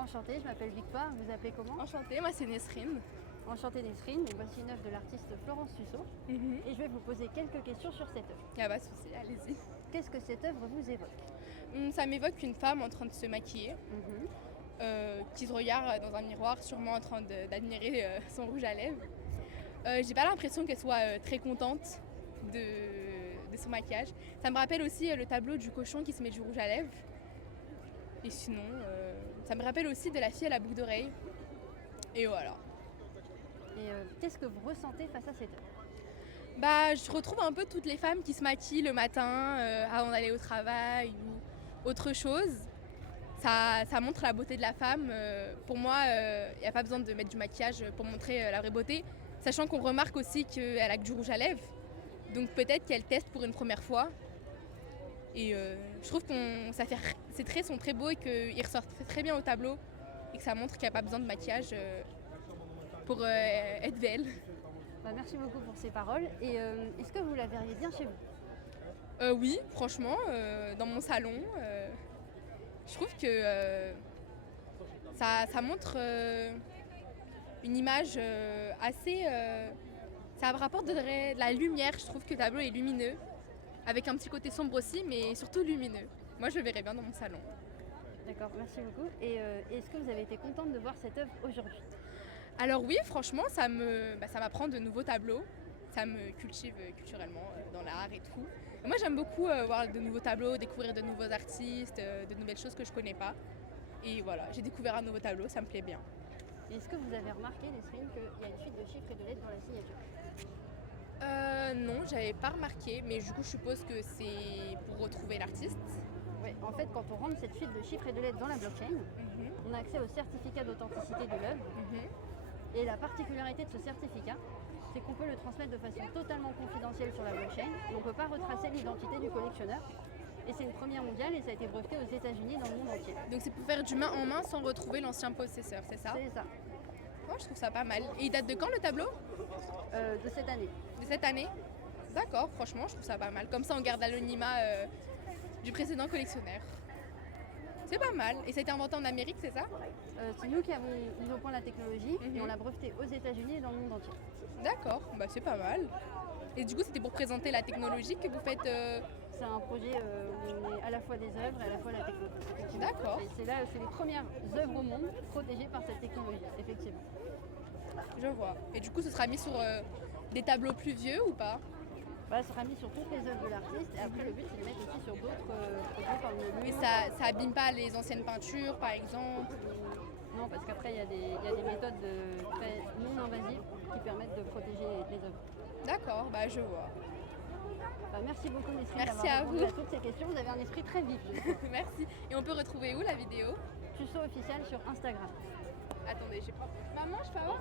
Enchantée, je m'appelle Victoire, vous appelez comment? Enchantée, moi c'est Nesrine. Enchantée Nesrine, donc voici une œuvre de l'artiste Florence Tussaud et je vais vous poser quelques questions sur cette œuvre. Il n'y a pas de souci, allez-y. Qu'est-ce que cette œuvre vous évoque? Ça m'évoque une femme en train de se maquiller, qui se regarde dans un miroir, sûrement en train d'admirer son rouge à lèvres. J'ai pas l'impression qu'elle soit très contente de son maquillage. Ça me rappelle aussi le tableau du cochon qui se met du rouge à lèvres. Et sinon, ça me rappelle aussi de la fille à la boucle d'oreille. Et voilà. Et qu'est-ce que vous ressentez face à cette œuvre? Je retrouve un peu toutes les femmes qui se maquillent le matin avant d'aller au travail ou autre chose. Ça montre la beauté de la femme. Pour moi, il n'y a pas besoin de mettre du maquillage pour montrer la vraie beauté, sachant qu'on remarque aussi qu'elle a que du rouge à lèvres. Donc peut-être qu'elle teste pour une première fois. Et je trouve que ces traits sont très beaux et qu'ils ressortent très bien au tableau et que ça montre qu'il n'y a pas besoin de maquillage pour être belle. Merci beaucoup pour ces paroles. Et est-ce que vous la verriez bien chez vous? Oui, franchement, dans mon salon, je trouve que ça montre une image assez... ça rapporte de la lumière, je trouve que le tableau est lumineux, avec un petit côté sombre aussi, mais surtout lumineux. Moi, je le verrais bien dans mon salon. D'accord, merci beaucoup. Et est-ce que vous avez été contente de voir cette œuvre aujourd'hui? Alors oui, franchement, ça m'apprend de nouveaux tableaux, ça me cultive culturellement dans l'art et tout. Et moi, j'aime beaucoup voir de nouveaux tableaux, découvrir de nouveaux artistes, de nouvelles choses que je connais pas. Et voilà, j'ai découvert un nouveau tableau, ça me plaît bien. Et est-ce que vous avez remarqué, Nesrine, qu'il y a une suite de chiffres et de lettres dans la signature? Non, j'avais pas remarqué, mais du coup, je suppose que c'est pour retrouver l'artiste. Oui, en fait, quand on rentre cette suite de chiffres et de lettres dans la blockchain, on a accès au certificat d'authenticité de l'œuvre. Et la particularité de ce certificat, c'est qu'on peut le transmettre de façon totalement confidentielle sur la blockchain. On ne peut pas retracer l'identité du collectionneur. Et c'est une première mondiale et ça a été breveté aux États-Unis dans le monde entier. Donc c'est pour faire du main en main sans retrouver l'ancien possesseur, c'est ça? C'est ça. Moi, je trouve ça pas mal. Et il date de quand le tableau? De cette année. De cette année? D'accord, franchement, je trouve ça pas mal. Comme ça, on garde l'anonymat du précédent collectionneur. C'est pas mal. Et ça a été inventé en Amérique, c'est ça? C'est nous qui avons mis au point la technologie et on l'a breveté aux États-Unis et dans le monde entier. D'accord, c'est pas mal. Et du coup, c'était pour présenter la technologie que vous faites C'est un projet où on est à la fois des œuvres et à la fois la technologie. D'accord. Et c'est les premières œuvres au monde protégées par cette technologie, effectivement. Je vois. Et du coup, ce sera mis sur des tableaux plus vieux ou pas? Ça sera mis sur toutes les œuvres de l'artiste et après le but c'est de les mettre aussi sur d'autres produits comme le Et mur. ça abîme pas les anciennes peintures, par exemple? Non, parce qu'après il y a des méthodes très non invasives qui permettent de protéger les œuvres. D'accord, je vois. Merci beaucoup Nesrine Merci d'avoir à répondu vous. à toutes ces questions. Vous avez un esprit très vif. Merci. Et on peut retrouver où la vidéo? Tussaud officiel sur Instagram. Attendez, j'ai pas... Maman, je peux avoir